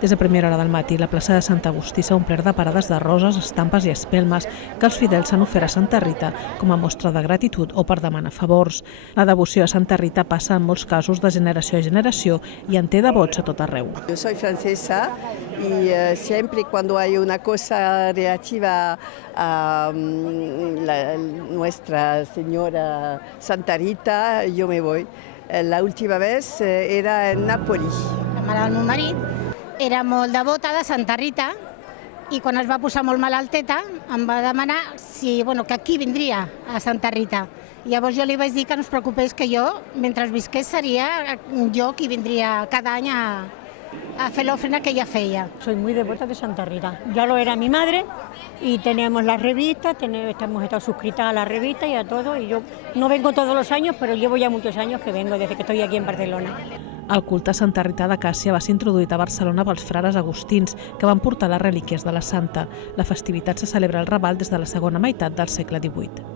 Des de primera hora del matí, la plaça de Sant Agustí s'ha omplert de parades de roses, estampes i espelmes que els fidels s'han ofert a Santa Rita com a mostra de gratitud o per demanar favors. La devoció a Santa Rita passa en molts casos de generació a generació i en té devots a tot arreu. Yo soy francesa y siempre cuando hay una cosa relativa a Nuestra Señora Santa Rita, yo me voy. La última vez era en Napoli. La mare del meu marit era molt devota de Santa Rita i quan es va posar molt malalteta em va demanar que aquí vindria a Santa Rita. Llavors jo li vaig dir que no es preocupés, que jo, mentre visqués, seria jo qui vindria cada any a fer l'ofrena que ella feia. Soy muy devota de Santa Rita. Ya lo era mi madre y tenemos las revistas, hemos estado suscritas a la revista y a todo. Y yo no vengo todos los años, pero llevo ya muchos años que vengo desde que estoy aquí en Barcelona. El culte a Santa Rita de Càssia va ser introduït a Barcelona pels frares agustins, que van portar les relíquies de la santa. La festivitat se celebra al Raval des de la segona meitat del segle XVIII.